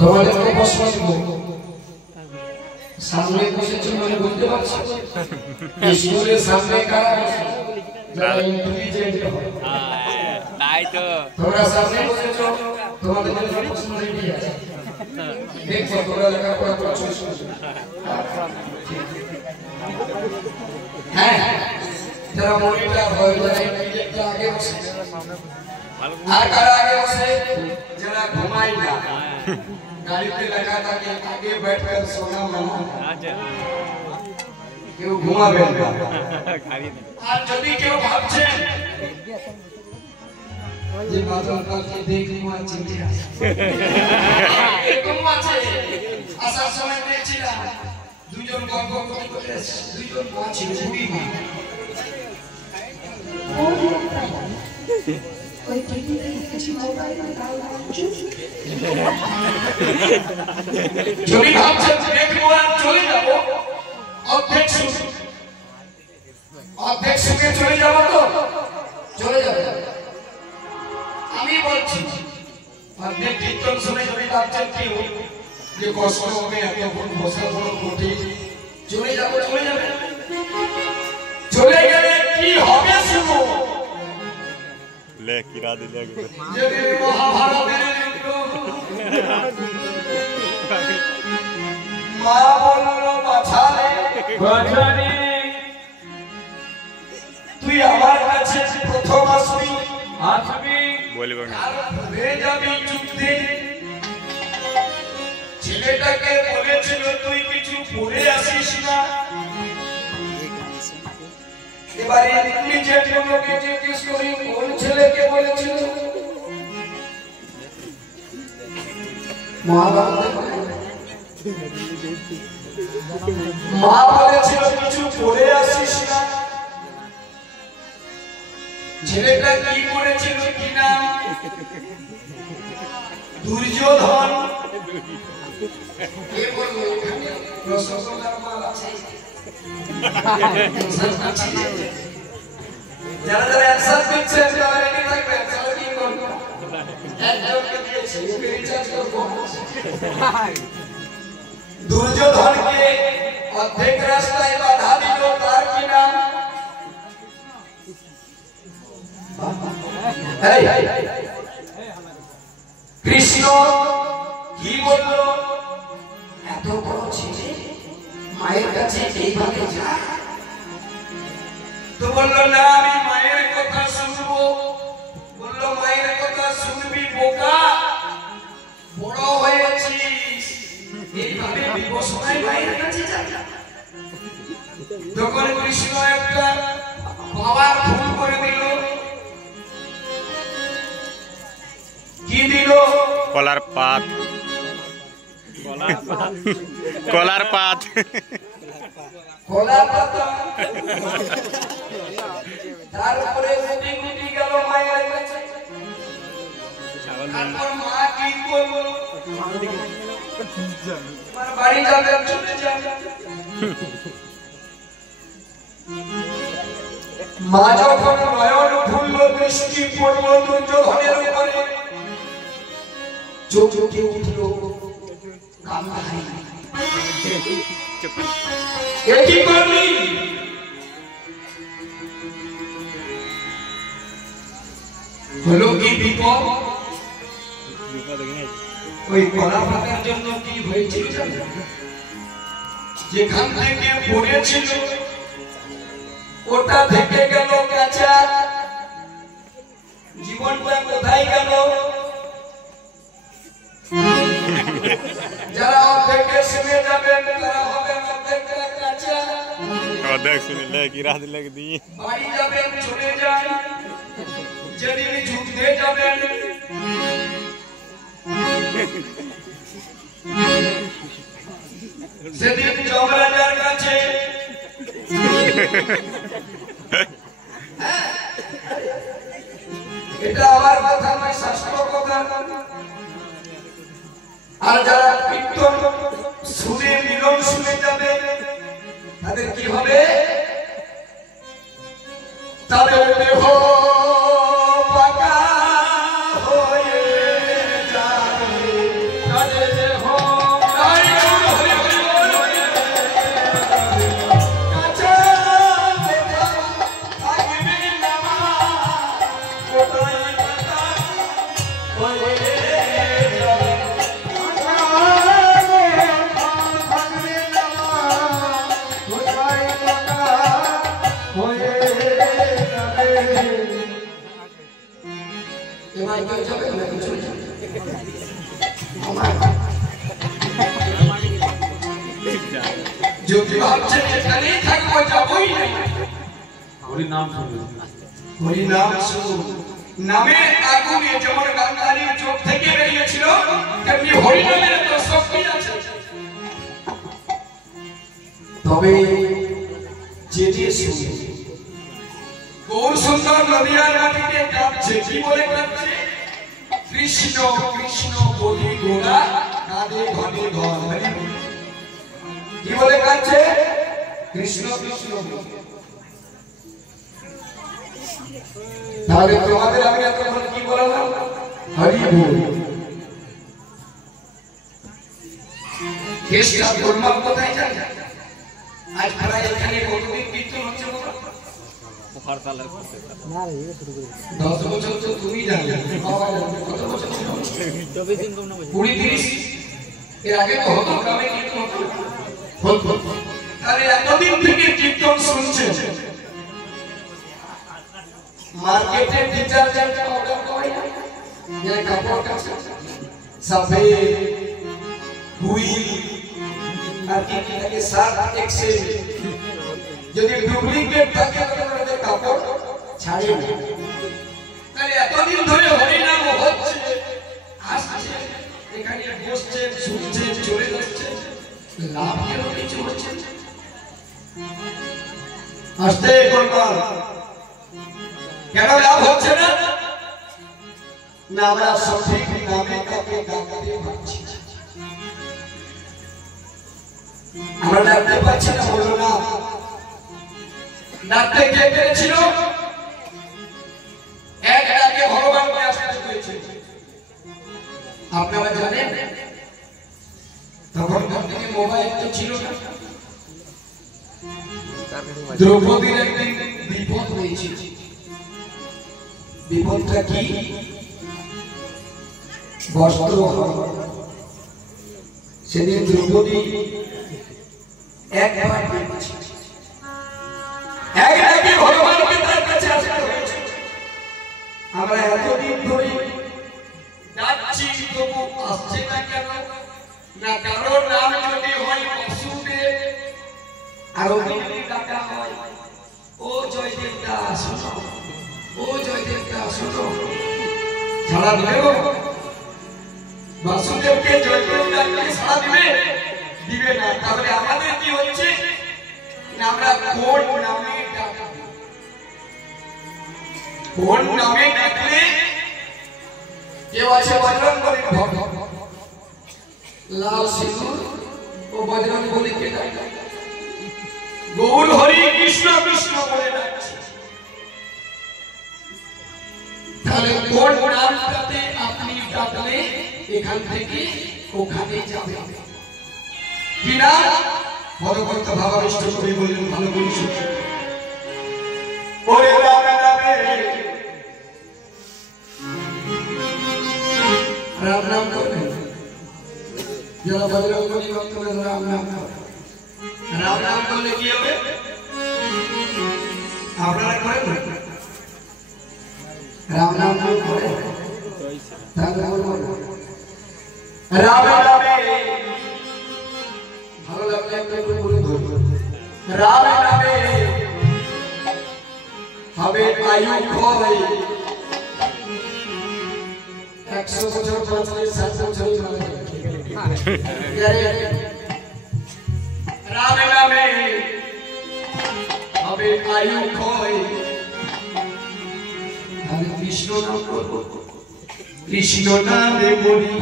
তোমাদেরকে প্রশ্ন করব, সামনে বসেছে বলে বলতে পারছো? স্কুলের সামনে কারা বসে? যারা ইন্টেলিজেন্ট হয়। তাই তো তোমরা সামনে বসেছো, তোমাদের জন্য প্রশ্ন রেডি আছে। দেখো তোমরা লেখাপড়া করছো। হ্যাঁ, যারা মনিটর হয়, যারা ইন্টেলিজেন্ট আগে বসে, আর কারা আগে বসে? যারা ঘুমায় না, গাড়িতে লেখা থাকে আগে बैठकर सोना मना, কেউ ঘুমাবেন না। আর যদি কেউ ভাবছেন যে বাদল কালকে দেখি মাছি এরকম আছে, আসার সময় দেখছিলাম দুজন গল্প করতে, দুজন মাছি ছুটি না। যদি ভাবছেন দেখবো আর চলে যাবো, অর্ধেক সুখে চলে যাবো, তো চলে যাবে। আমি বলছি অর্ধেক কীর্তন শুনে যদি ভাবছেন কি যে কষ্ট হবে, এতক্ষণ বসা বড় কঠিন, চলে যাবো, চলে যাবে। চলে গেলে কি হবে শুনো, যদি মহাভারতের মা বলল বাছারে তুই আমার কাছে প্রথম আসবি, যাবি যুদ্ধে। ছেলেটাকে বলেছিল তুই কিছু পড়ে আসিস না। এবারে নিজের লোককে জিজ্ঞেস করি কোন ছেলেকে বলেছিল? মা বলেছিল কিছু পড়ে আসিস না। ছেলেটা কি করেছিল কি নাম? দুর্যোধন। কে বলল এখানে রসগোল্লার মাল আছে? যারা যারা অ্যানসার দিচ্ছেন তারা রেডি থাকবেন, তাহলে কি করব? একজনকে দিয়েছি, ওকে রিচার্জ করব। দুর্যোধনকে অর্ধেক রাস্তায় বাধা দিল, তার কি নাম? কৃষ্ণ। কি বলল? এত বড় ছেলে মায়ের কাছে এইভাবে যা। তো বললো না আমি মায়ের কথা শুনবো। বললো মায়ের কথা শুনবি বোকা, বড় হয়েছিস, এইভাবে বিবস্ত্রায় মায়ের কাছে যা। তখন কৃষ্ণ একটা পাওয়ার ভুল করে দিল। কি দিল? কলার পাত। কলার পাত। কলার পাতা। তারপরে গুটি গুটি গেল মায়ের কাছে। তারপর মা কি করলো? তোমার বাড়ি যাবে, চলে যাবে। মা যখন নয়ন খুলল, দৃষ্টি পড়ল দুর্যোধনের উপরে, চোখ চোখে উঠল কান্নায়। কি করলি? হলো কি বিপদ? ওই কলা পাতার জন্য কি হয়েছিল জানো? যেখান থেকে পড়েছিল ওটা থেকে গেল কাঁচা। জীবনটা কোথায় গেল? যারা অর্ধেকে শুনে যাবেন তারা হবেন অর্ধেকটা কাঁচা। অর্ধেক শুনলে কি রাত লাগে দিয়ে বাড়ি যাবেন, চলে যান। যেদিন যুদ্ধে যাবেন সেদিন যমরাজার কাছে এটা আমার কথা নয়, শাস্ত্র কথা। আর যারা কীর্তন শুনে মিলন শুনে যাবে তাদের কি হবে? তাদের দেহ পাকা হয়ে যদি ভাবছেন এখানেই থাকবো যাবই না, হরিনাম শুনুন, হরিনাম শুনুন। নামের আগুনে যেমন গান্ধারীর চোখ থেকে বেরিয়েছিল, তেমনি হরিনামের এত শক্তি আছে। তবে যে শুনে গৌর সুন্দর নদীয়ার মাটিতে কাঁদছে, কি বলে কাঁদছে? কৃষ্ণ কৃষ্ণ বলি গোরা কাঁদে ঘনে ঘন। কি বলে কাঁদছে? কৃষ্ণ কৃষ্ণ। তাহলে তোমাদের আমি এতক্ষণ কি বললাম? হরি বল। কেসটা গোলমাল কোথায় যায়? আজ প্রায় এখানে কতদিন কীর্তন হচ্ছে? 10 বছর তো তুমি জানলে, বাবা জানলে। কত বছর ছিল? 20-30। এর আগে তো হতো, গ্রামে কীর্তন হতো। তাহলে এতদিন থেকে কীর্তন শুনছে। মার্কেটে ডিটারজেন্ট পাউডার পাওয়া যায়, যে কাপড় কাচে, সাফেদ, হুইল, আর কি কি থাকে, সার্ফ এক্সেল। যদি ডুপ্লিকেট থাকে তাহলে কাপড় ছাড়ে না। তাহলে এতদিন ধরে হরিনাম হচ্ছে, আসছে, এখানে বসছে, শুনছে, চলে যাচ্ছে, লাভ কেন কিছু হচ্ছে? আসতে গোলমাল কেন লাভ হচ্ছে না? না আমরা সঠিক নামে কাকে ডাকতে পারছি না, আমরা ডাকতে পারছি না। বলো না, ডাকতে কে পেরেছিল? এক ডাকে ভগবানকে আসতে হয়েছে। আপনারা জানেন তখন থেকে মোবাইল তো ছিল না। দ্রৌপদীর একদিন বিপদ হয়েছিল। বিপদটা কি? বস্ত্র। সেদিন দ্রৌপদী একবার ভগবানকে তার কাছে আসতে হয়েছে। আমরা এতদিন ধরে ডাকছি, তবু আসছে না কেন? না কারোর নাম যদি হয় বাসুদেব, আর ওদিকে ডাকা হয় ও জয়দেব দাস, ও জয়দেব দাস, সাড়া দিবে? বাসুদেবকে জয়দেব ডাকলে সাড়া দিবে? দিবে না। তাহলে আমাদের কি হচ্ছে? আমরা কোন নামে ডাকব? কোন নামে ডাকলে? কেউ আছে বজরঙ্গবলীর ভক্ত, লাল সিঁদুর ও বজরঙ্গবলীকে ডাকে, গৌর হরি কৃষ্ণ কৃষ্ণ বলে ডাকছে। তাহলে কোন নামটাতে আপনি ডাকলে এখান থেকে ওখানে যাবে? কি নাম? ভগবন্ত ভাবাবিষ্ট কবি বললেন, ভালো করে শুনুন। ওরে রাম নামে, রাম নাম করবেন। যারা বজরঙ্গবলী ভক্ত রাম নাম করবেন। রাম নাম করলে কি হবে? আপনারা করেন না? রাম নাম করেন? তাহলে রাম নামে ভালো লাগলে একটা করে বলে ধরুন। রাম নামে হবে আয়ু ক্ষয়, 100 বছর বাঁচলে 60 বছর মারা যাবে। রাম নামে হবে আয়ু ক্ষয়। আমি কৃষ্ণ নাম করব, কৃষ্ণ নামে বলি